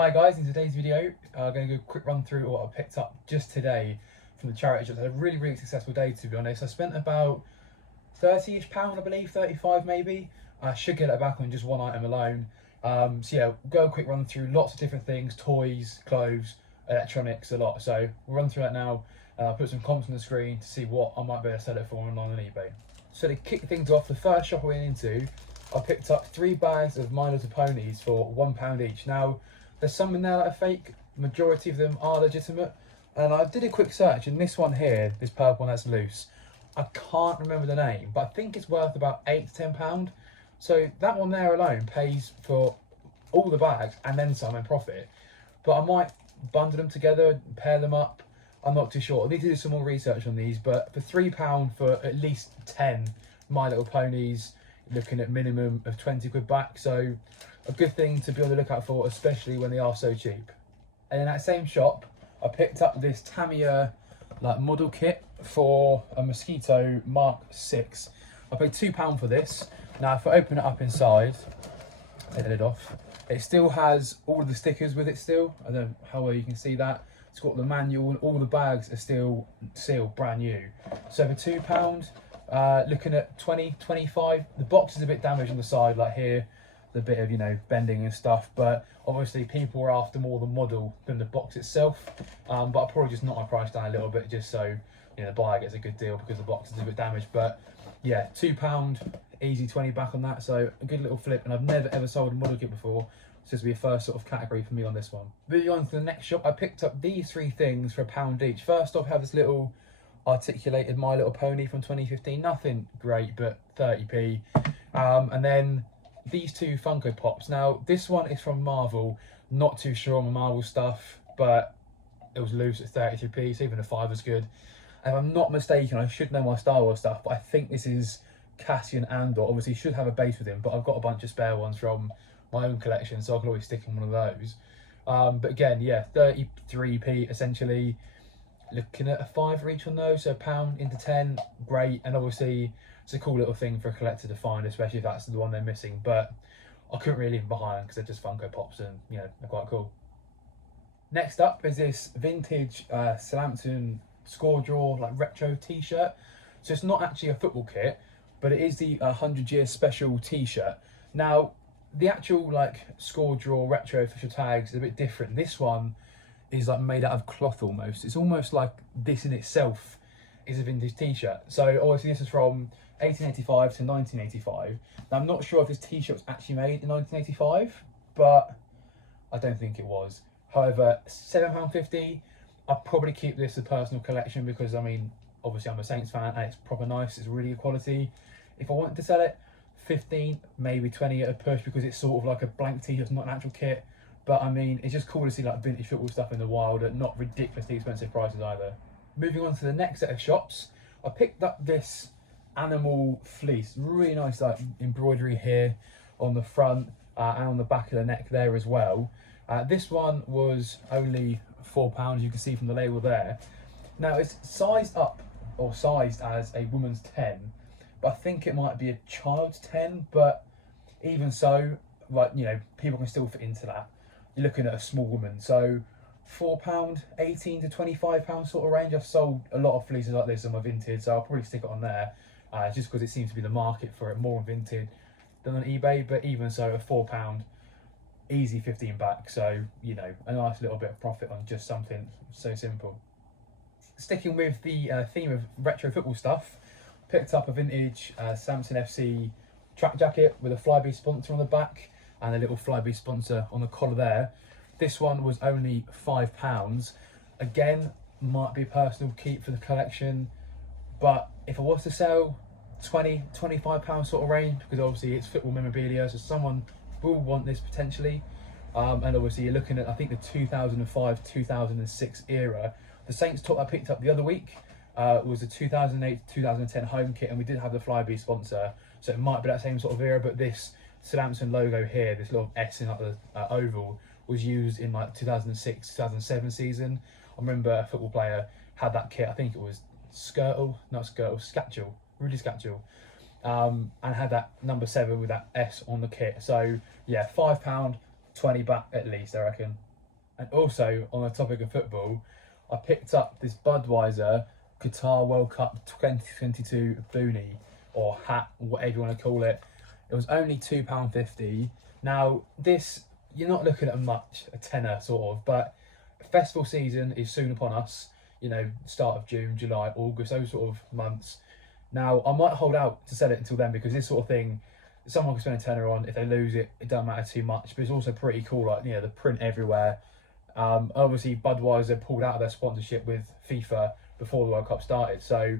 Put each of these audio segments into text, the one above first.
Hi guys, in today's video I'm going to do a quick run through what I picked up just today from the charity shop. It's a really successful day, to be honest. I spent about £30ish, I believe, 35 maybe. I should get it back on just one item alone. So yeah, go a quick run through lots of different things, toys, clothes, electronics, a lot. So we'll run through that now. I'll put some comps on the screen to see what I might be able to sell it for online on eBay. So to kick things off, the first shop I went into, I picked up 3 bags of My Little Ponies for £1 each. Now, there's some in there that are fake, majority of them are legitimate. And I did a quick search, and this one here, this purple one that's loose, I can't remember the name, but I think it's worth about £8 to £10. So that one there alone pays for all the bags and then some in profit. But I might bundle them together, pair them up. I'm not too sure. I need to do some more research on these, but for £3 for at least 10 My Little Ponies, looking at minimum of 20 quid back. So a good thing to be on the lookout for, especially when they are so cheap. And in that same shop, I picked up this Tamiya model kit for a Mosquito Mark 6. I paid £2 for this. Now if I open it up inside, take the lid off, it still has all of the stickers with it still. I don't know how well you can see that. It's got the manual, all the bags are still sealed, brand new. So for £2, looking at 20, 25. The box is a bit damaged on the side, like here, the bit of, bending and stuff, but obviously people are after more the model than the box itself. But I'll probably just knock my price down a little bit just so the buyer gets a good deal because the box is a bit damaged. But yeah, £2, easy 20 back on that, so a good little flip. And I've never ever sold a model kit before, so this will be a first sort of category for me on this one. Moving on to the next shop, I picked up these 3 things for £1 each. First off, I have this little articulated My Little Pony from 2015, nothing great, but 30p. And then these 2 Funko Pops. Now this one is from Marvel, not too sure on the Marvel stuff, but it was loose at 32p, so even a 5 was good. And if I'm not mistaken, I should know my Star Wars stuff, but I think this is Cassian Andor. Obviously should have a base with him, but I've got a bunch of spare ones from my own collection, so I could always stick in one of those. But again, yeah, 33p essentially. Looking at a 5 each on those, so £1 into 10, great. And obviously it's a cool little thing for a collector to find, especially if that's the one they're missing. But I couldn't really leave them behind because they're just Funko Pops and they're quite cool. Next up is this vintage Southampton score draw retro t-shirt. So it's not actually a football kit, but it is the 100-year special t-shirt. Now the actual score draw retro official tags is a bit different. This one is made out of cloth almost. It's almost like this in itself is a vintage t-shirt. So obviously this is from 1885 to 1985. Now I'm not sure if this t-shirt was actually made in 1985, but I don't think it was. However, £7.50, I'll probably keep this as a personal collection because obviously I'm a Saints fan and it's proper nice, it's really good quality. If I wanted to sell it, 15, maybe 20 at a push because it's sort of like a blank t-shirt, not an actual kit. But it's just cool to see vintage football stuff in the wild at not ridiculously expensive prices either. Moving on to the next set of shops, I picked up this animal fleece. Really nice embroidery here on the front and on the back of the neck there as well. This one was only £4, you can see from the label there. Now it's sized up or sized as a woman's 10, but I think it might be a child's 10. But even so, people can still fit into that. You're looking at a small woman, so £4, 18 to £25 sort of range. I've sold a lot of fleeces like this on my vintage, so I'll probably stick it on there just because it seems to be the market for it more on vintage than on eBay. But even so, at £4, easy 15 back, so a nice little bit of profit on just something so simple. Sticking with the theme of retro football stuff, picked up a vintage Samson FC track jacket with a Flybe sponsor on the back and a little Flybe sponsor on the collar there. This one was only £5. Again, might be a personal keep for the collection, but if I was to sell, £20, £25 sort of range, because obviously it's football memorabilia, so someone will want this potentially. And obviously you're looking at, I think, the 2005-2006 era. The Saints top I picked up the other week was the 2008-2010 home kit, and we didn't have the Flybe sponsor, so it might be that same sort of era. But this Southampton logo here, this little S in the oval, was used in 2006-2007 season. I remember a football player had that kit. I think it was Scatchell, Rudy Scatchell, and had that number 7 with that S on the kit. So yeah, £5, 20 back at least, I reckon. And also, on the topic of football, I picked up this Budweiser Qatar World Cup 2022 boonie, or hat, whatever you want to call it. It was only £2.50. Now, this, you're not looking at much, a tenner sort of, but festival season is soon upon us. You know, start of June, July, August, those sort of months. Now, I might hold out to sell it until then, because this sort of thing, someone can spend a tenner on. If they lose it, it doesn't matter too much. But it's also pretty cool, like, you know, the print everywhere. Obviously, Budweiser pulled out of their sponsorship with FIFA before the World Cup started. So,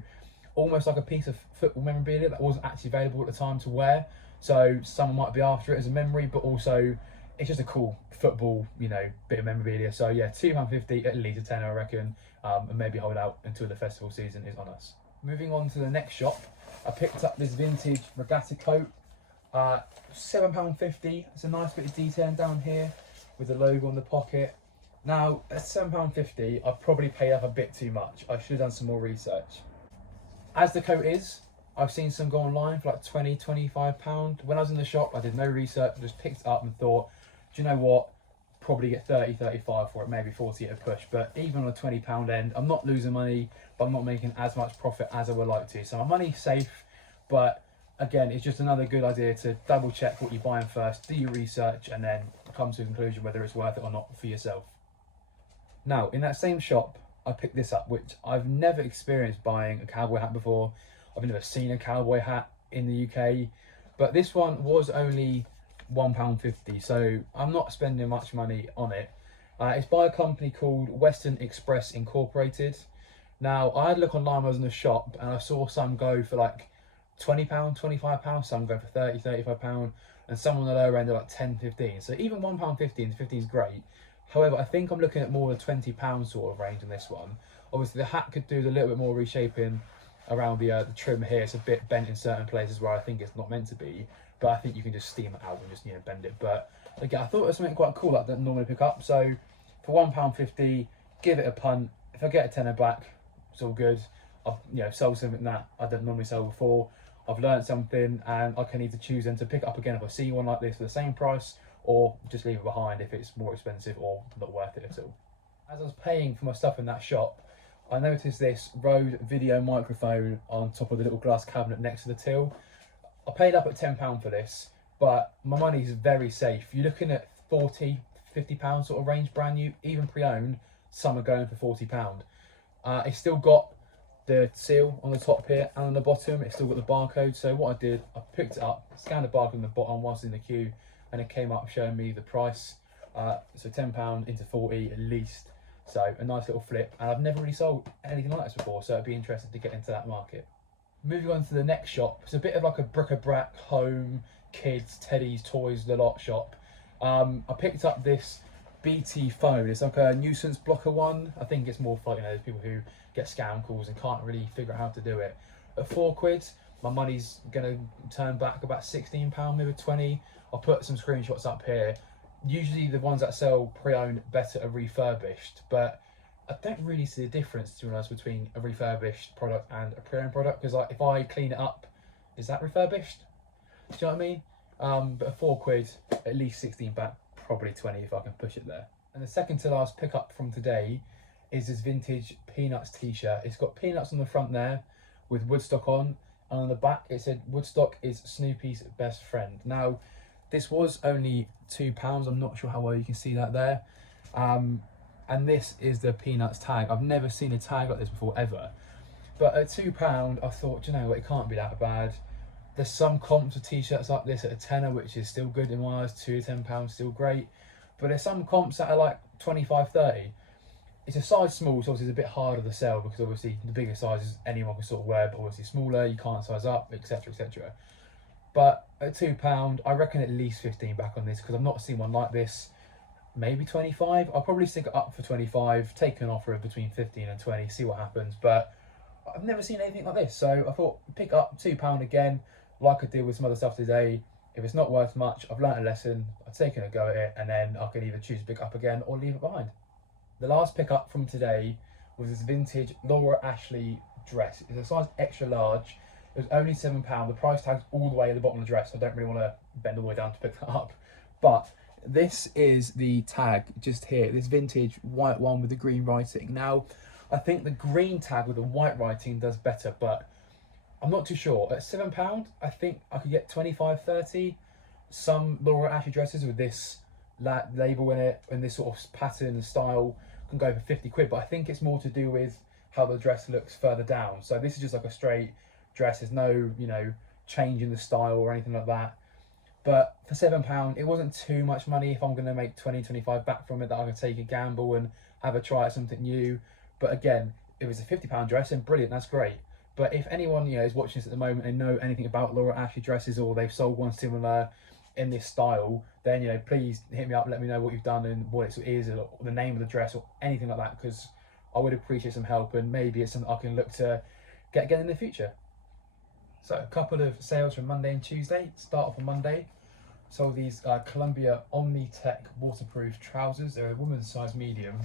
almost like a piece of football memorabilia that wasn't actually available at the time to wear. So, someone might be after it as a memory, but also it's just a cool football, you know, bit of memorabilia. So, yeah, £2.50, at least a tenner, I reckon. And maybe hold out until the festival season is on us. Moving on to the next shop, I picked up this vintage Regatta Coat. £7.50. It's a nice bit of detailing down here with the logo on the pocket. Now, at £7.50, I've probably paid up a bit too much. I should have done some more research. As the coat is, I've seen some go online for like £20, £25. When I was in the shop, I did no research, I just picked it up and thought, do you know what? Probably get 30, 35 for it, maybe 40 at a push. But even on a £20 end, I'm not losing money, but I'm not making as much profit as I would like to. So my money's safe, but again, it's just another good idea to double check what you're buying first, do your research, and then come to a conclusion whether it's worth it or not for yourself. Now, in that same shop, I picked this up, which I've never experienced buying a cowboy hat before. I've never seen a cowboy hat in the UK, but this one was only £1.50, so I'm not spending much money on it. It's by a company called Western Express Incorporated. Now, I had a look online when I was in the shop, and I saw some go for like £20, £25, some go for £30, £35, and some on the lower end are like £10, £15. So even £1.50 and 50 is great. However, I think I'm looking at more the £20 sort of range on this one. Obviously, the hat could do a little bit more reshaping around the trim here. It's a bit bent in certain places where I think it's not meant to be, but I think you can just steam it out and just, you know, bend it. But again, I thought it was something quite cool that I don't normally pick up. So for £1.50, give it a punt. If I get a tenner back, it's all good. I've, you know, sold something that I don't normally sell before. I've learned something, and I can either choose then to pick it up again if I see one like this for the same price, or just leave it behind if it's more expensive or not worth it at all. As I was paying for my stuff in that shop, I noticed this Rode video microphone on top of the little glass cabinet next to the till. I paid up at £10 for this, but my money's very safe. You're looking at £40, £50 sort of range, brand new, even pre-owned. Some are going for £40. It's still got the seal on the top here, and on the bottom it's still got the barcode. So what I did, I picked it up, scanned the barcode on the bottom whilst in the queue, and it came up showing me the price. So £10 into 40 at least. So a nice little flip, and I've never really sold anything like this before, so I'd be interested to get into that market. Moving on to the next shop, it's a bit of like a bric-a-brac, home, kids, teddies, toys, the lot shop. I picked up this BT phone. It's like a nuisance blocker one. I think it's more for, you know, people who get scam calls and can't really figure out how to do it. At £4, my money's gonna turn back about £16, maybe 20. I'll put some screenshots up here. Usually the ones that sell pre-owned better are refurbished, but I don't really see a difference, to be honest, between a refurbished product and a pre-owned product, because like, if I clean it up, is that refurbished? Do you know what I mean? But at £4, at least 16 back, probably 20 if I can push it there. And the second to last pickup from today is this vintage Peanuts t-shirt. It's got Peanuts on the front there with Woodstock on, and on the back it said Woodstock is Snoopy's best friend. Now, this was only £2. I'm not sure how well you can see that there. And this is the Peanuts tag. I've never seen a tag like this before, ever. But at £2, I thought, you know what, it can't be that bad. There's some comps of t-shirts like this at a tenner, which is still good in my eyes. £2 to £10, still great. But there's some comps that are like 25, 30. It's a size small, so obviously it's a bit harder to sell, because obviously the bigger sizes anyone can sort of wear, but obviously smaller, you can't size up, etc, etc. But at £2, I reckon at least 15 back on this, because I've not seen one like this. Maybe 25. I'll probably stick it up for 25, take an offer of between 15 and 20, see what happens. But I've never seen anything like this, so I thought pick up £2 again, like I did with some other stuff today. If it's not worth much, I've learnt a lesson, I've taken a go at it, and then I can either choose to pick up again or leave it behind. The last pickup from today was this vintage Laura Ashley dress. It's a size extra large. It was only £7. The price tag's all the way at the bottom of the dress. I don't really want to bend all the way down to pick that up. But this is the tag just here, this vintage white one with the green writing. Now, I think the green tag with the white writing does better, but I'm not too sure. At £7, I think I could get 25, 30. Some Laura Ashley dresses with this label in it and this sort of pattern and style can go for 50 quid, but I think it's more to do with how the dress looks further down. So this is just like a straight dress. There's no, you know, change in the style or anything like that. But for £7, it wasn't too much money. If I'm going to make 20, 25 back from it, that I could take a gamble and have a try at something new. But again, if it's a £50 dress, then brilliant, that's great. But if anyone, you know, is watching this at the moment and know anything about Laura Ashley dresses, or they've sold one similar in this style, then, you know, please hit me up, let me know what you've done and what it is, or the name of the dress or anything like that, because I would appreciate some help, and maybe it's something I can look to get again in the future. So a couple of sales from Monday and Tuesday. Start off on Monday. Sold these Columbia Omnitech waterproof trousers. They're a woman's size medium.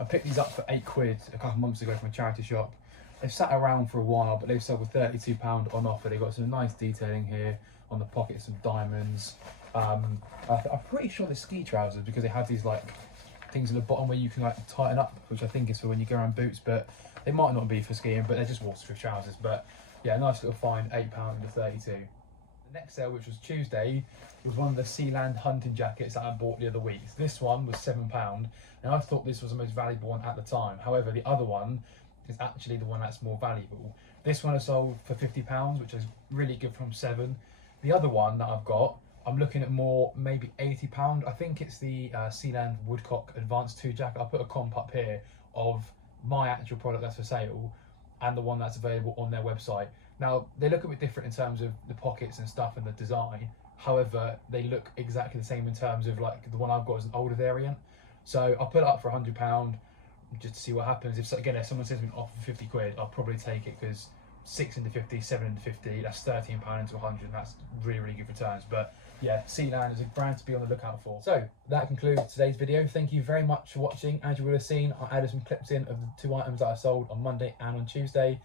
I picked these up for 8 quid a couple of months ago from a charity shop. They've sat around for a while, but they've sold for £32 on offer. They've got some nice detailing here on the pockets, some diamonds. I'm pretty sure they're ski trousers because they have these like things at the bottom where you can like tighten up, which I think is for when you go around boots, but they might not be for skiing, but they're just waterproof trousers. But yeah, nice little find, £8 to 32. The next sale, which was Tuesday, was one of the Sealand hunting jackets that I bought the other week. This one was £7, and I thought this was the most valuable one at the time. However, the other one is actually the one that's more valuable. This one I sold for £50, which is really good from 7. The other one that I've got, I'm looking at more, maybe £80. I think it's the Sealand Woodcock Advanced 2 jacket. I'll put a comp up here of my actual product that's for sale and the one that's available on their website. Now, they look a bit different in terms of the pockets and stuff and the design. However, they look exactly the same in terms of like the one I've got is an older variant. So I'll put it up for £100 just to see what happens. If someone says me off for 50 quid, I'll probably take it, because 6 into 50, 7 into 50, that's £13 into 100, and that's really, really good returns. But yeah, Sealand is a brand to be on the lookout for. So that concludes today's video. Thank you very much for watching. As you would have seen, I added some clips in of the 2 items that I sold on Monday and on Tuesday.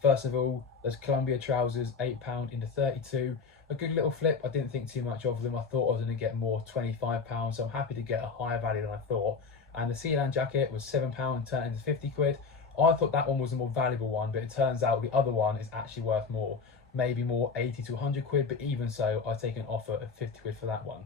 First of all, there's Columbia trousers, £8 into 32. A good little flip. I didn't think too much of them. I thought I was going to get more, £25, so I'm happy to get a higher value than I thought. And the Sealand jacket was £7 and turned into 50 quid. I thought that one was the more valuable one, but it turns out the other one is actually worth more. Maybe more, 80 to 100 quid, but even so, I take an offer of 50 quid for that one.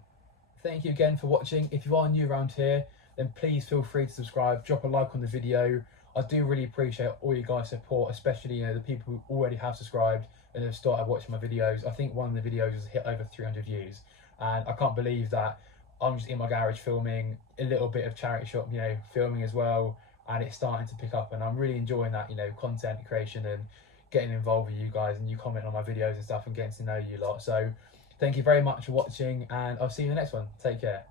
Thank you again for watching. If you are new around here, then please feel free to subscribe, drop a like on the video. I do really appreciate all you guys' support, especially, you know, the people who already have subscribed and have started watching my videos. I think one of the videos has hit over 300 views, and I can't believe that I'm just in my garage filming, a little bit of charity shop, you know, filming as well, and it's starting to pick up, and I'm really enjoying that, you know, content creation and getting involved with you guys, and you comment on my videos and stuff and getting to know you lot. So thank you very much for watching, and I'll see you in the next one. Take care.